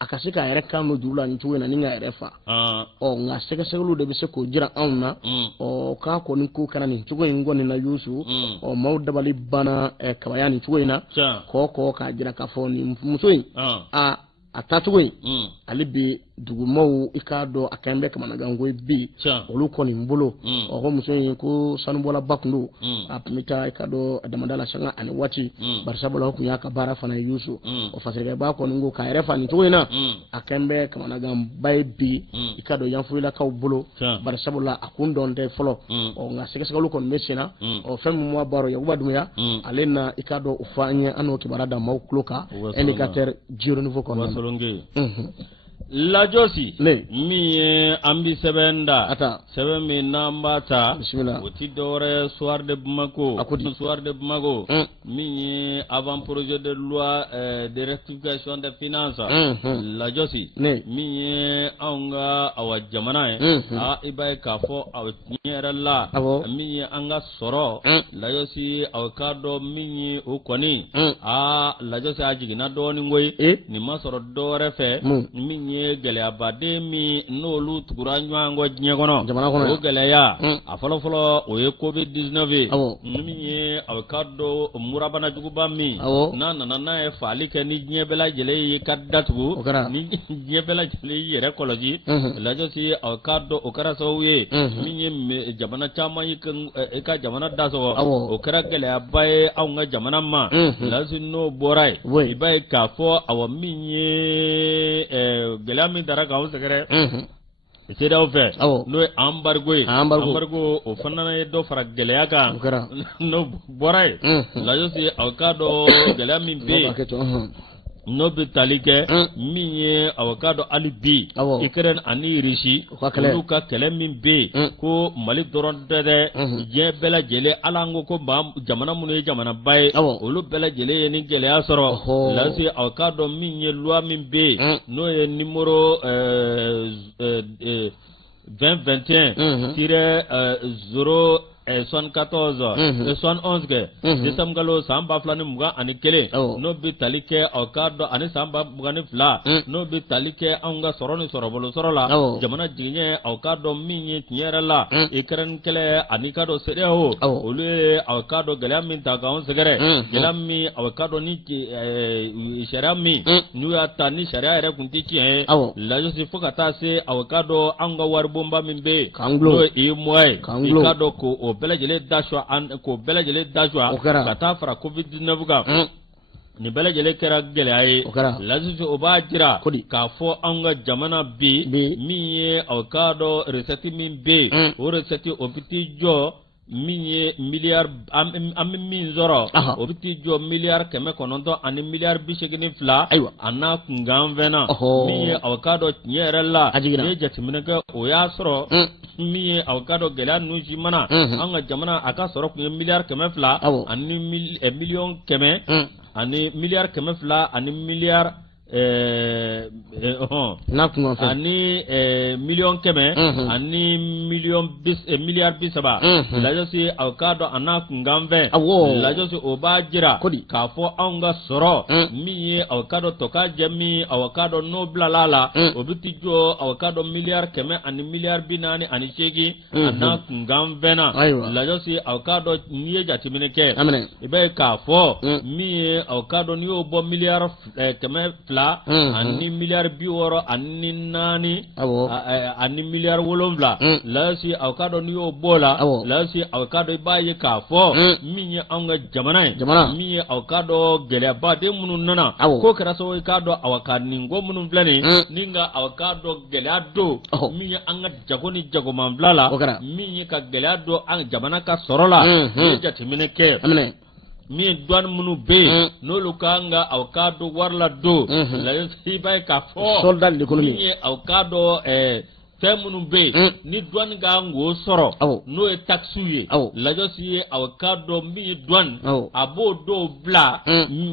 a ka se k'a yɛrɛ kan no juru la ni cogo in na ni ka yɛrɛ fa nka sɛgɛsɛgɛliw de bɛ se k'o jira anw na k'a kɔni ko kɛra nin cogo in kɔni na Yusu maaw dabali banna kabaya nin cogo in na kɔ k'a jira k'a fɔ nin muso in a tacogo in ale bɛ dugumaw i k'a dɔn a kan bɛ kamanaganko ye bi olu kɔni bolo ko muso in ko sanubɔla ba kun don a tun bɛ taa i ka dɔn damada la sanga ani waati barisabula o kun y'a ka baara fana ye Yusu fasikɛba kɔni ko k'a yɛrɛ fa nin cogo in na a kan bɛ kamanaganba ye bi i ka dɔn yanfolilakaw bolo barisabula a kun dɔn tɛ fɔlɔ nka sɛgɛsɛgɛliw kɔni bɛ sen na fɛn min b'a baro Yakuba Dumbuya ale na i ka dɔn o fɔ an ye an n'o kibaruya da maaw tulo kan indicateur Giro Nouveau kɔnɔna Lajosi min ye an bɛ sɛbɛn da sɛbɛn min n'an b'a ta o ti dɔwɛrɛ soir de Bamako min ye avant projet de loi de rectification des finances Lajosi min ye anw ka awa jamana ye i b'a ye k'a fɔ aw tiɲɛ yɛrɛ la min ye an ka sɔrɔ Lajosi aw k'a dɔn min ye o kɔni Lajosi a jiginna dɔɔnin koyi nin ma sɔrɔ dɔwɛrɛ fɛ min ye gɛlɛyabaden min n'olu tugura ɲɔgɔn kɔ diɲɛ kɔnɔ o gɛlɛya a fɔlɔfɔlɔ o ye COVID-19 ye min ye a ka dɔn murabana juguba min n'a nana n'a ye faali kɛ ni diɲɛ bɛɛ lajɛlen ye ka datugu ni diɲɛ bɛɛ lajɛlen yɛrɛ kɔlɔsi Lajosi a ka dɔn o kɛra sababu ye min ye jamana caman i ka jamana dasɔgɔ o kɛra gɛlɛyaba ye anw ka jamana ma Lajosi n'o bɔra ye i b'a ye k'a fɔ awa min ye gɛlɛya min dara k'aw sɛgɛrɛ CEDEAO fɛ n'o ye embargo ye embargo o fana ye dɔ fara gɛlɛya kan n'o bɔra ye Lajosi aw k'a dɔn gɛlɛya min bɛ yen n'o bɛ tali kɛ min ye aw k'a dɔn hali bi Ukraine ani Russie olu ka kɛlɛ min bɛ yen ko Mali dɔrɔn tɛ dɛ diɲɛ bɛɛ lajɛlen hali an ko jamana minnu ye jamanaba ye olu bɛɛ lajɛlen ye ni gɛlɛya sɔrɔ Lajosi aw k'a dɔn min ye loi min bɛ yen n'o ye numéro 2021-0 71 kɛ décembre kalo san 2021 n'o bɛ tali kɛ aw k'a dɔn ani san 2022 n'o bɛ tali kɛ anw ka sɔrɔ ni sɔrɔbolo sɔrɔ la jamana jigiɲɛ aw k'a dɔn min ye tiɲɛ yɛrɛ la Ukraine kɛlɛ ani k'a dɔn CEDEAO olu ye aw k'a dɔn gɛlɛya min ta k'anw sɛgɛrɛ gɛlɛya min aw k'a dɔn ni sariya min n'u y'a ta ni sariya yɛrɛ kun tɛ tiɲɛ ye Lajosi fo ka taa se aw k'a dɔn anw ka waribonba min bɛ yen n'o ye UEMOA ye i k'a dɔn ko o bɛɛ lajɛlen da k'o bɛɛ lajɛlen da ka taa fara COVID-19 kan ni bala jele kera gele ay lazu o ba jira ka fo anga jamana bi miye awkado reseti min be o reseti o biti jo miye milliard am min zoro o biti jo milliard keme kononto ani milliard bi shegini fla anna kungam vena miye awkado nyerella ne jatimine ka o ya soro miye awkado gele anu jimana anga jamana aka soro kun milliard keme fla ani million keme ani milliard keme fla ani milliard ani million keme ani milliard bisaba lajo si awkado ana kungamve lajo si obajira ka fo anga soro miye awkado toka jami awkado no blalala obiti jo awkado milliard keme ani milliard binani ani chegi ana kungamve na lajo si awkado niye jatimine ke ibe ka fo miye awkado ni obo milliard keme ani milliard biworo ani nani ani milliard wolomla lasi awkado ni obola lasi awkado baye ka fo miye anga jamana miye awkado gele ba de munun nana ko kara so awkado awkado ningo munun flani ninga awkado gele ado miye anga jagoni jago mamblala miye ka gele ado anga jamana ka sorola ye jatimine ke mi douane munu be no lukanga awkado warla do la yibay ka fo soldat l'économie mi awkado temunu be ni douane ga ngo soro no e taxuye la josi awkado mi douane abo do bla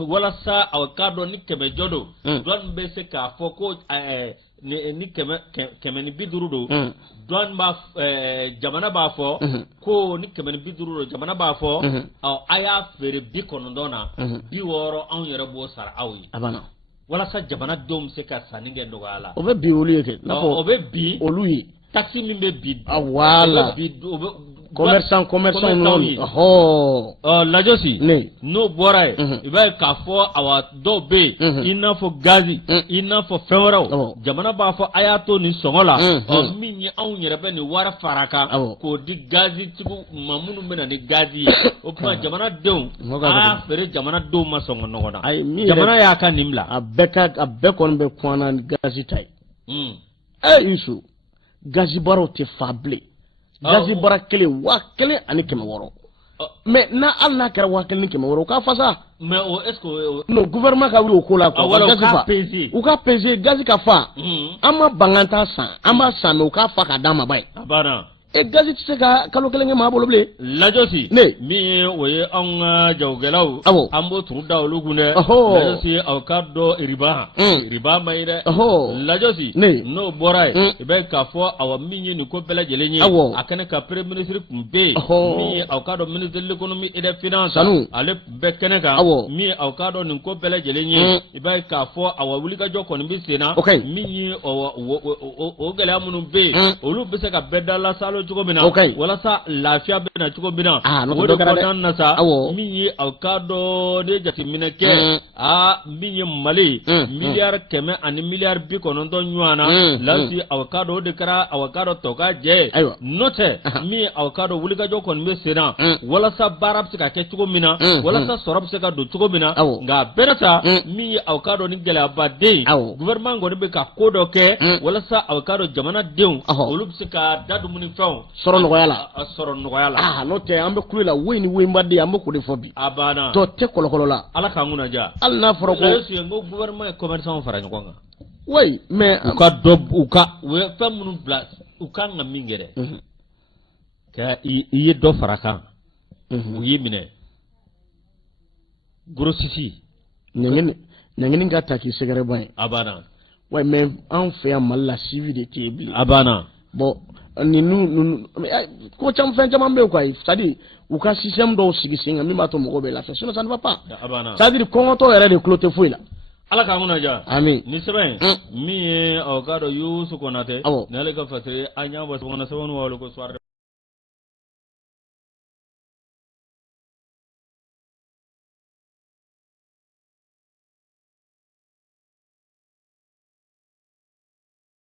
wala sa awkado ni kebe jodo douane be se ka fo ko ni keme ni biduru do douane ba jamana ba fo ko ni keme ni biduru do jamana ba fo aya fere bi konondona bi woro an yere bo sar awi abana wala sa jamana dom se ka saninge ndo ala obe bi oluyeke nako obe bi oluyi taxi min be bi wala commerçant non la josi no boray iba ka fo awa do be ina fo gazi ina fo fewro jamana ba fo ayato ni songola minni an yerebe ni wara faraka ko di gazi tugu mamunu mena ni gazi o kuma jamana deun a fere jamana do ma songo nogona jamana ya ka nimla abbe kon be kwana gazi tai isu gazi baro te fable gazi bara kele wa kele ani keme woro mais na alla kara wa kele ni keme woro ka fasa mais o est ce que no gouvernement ka wuri ko la ko gazi fa u ka peser gazi ka fa ama banganta san ama san o ka fa ka dama bay abana e gazi tse ka kalo kele ma bolo ble la josi mi oye an jawgelaw ambo turuda olugune la josi awkado riba mayre la josi no boray be ka fo awa minyi ni ko bela jelenyi akane ka premier ministre kumbe mi awkado ministre de l'économie et des finances ale be kene ka mi awkado ni ko bela jelenyi be ka fo awa wulika joko ni bisena minyi o gela munun be olu be se ka bedala salo cogo mina wala sa lafiya be na cogo mina o de ko nan na sa mi awkado de jati mina ke mi mali milliard keme ani milliard bi kono don nywana lasi awkado de kara awkado to ka je note mi awkado wuli ga joko nbe sena wala sa barab se ka ke cogo mina wala sa sorab se ka do cogo mina nga berata mi awkado ni gele abade gouvernement ngoni be ka kodo ke wala sa awkado jamana deun olu se ka dadu muni faw soro nogoyala no te ambe kulela weni mbade ambe ko defobi abana to te kolokolo la ala ka nguna ja al na foro ko yesu ngo gouvernement commerçant fara ko nga oui mais uka we famunu place uka nga mingere ka iye do faraka uyimine grossisi nyangeni ngata ki segere bay abana ouais mais en fait amalla civil table abana bon ni nu ko cham fen cham ambe quoi c'est-à-dire ou ka système do sigi singa mi ma to mo be la fait sinon ça ne va pas c'est-à-dire ko to yere de cloté fouille là ala ka nguna ja amin ni seben mi o ka do yusu konate ne le ka fasire anya bo ngona sabon wa lo ko swar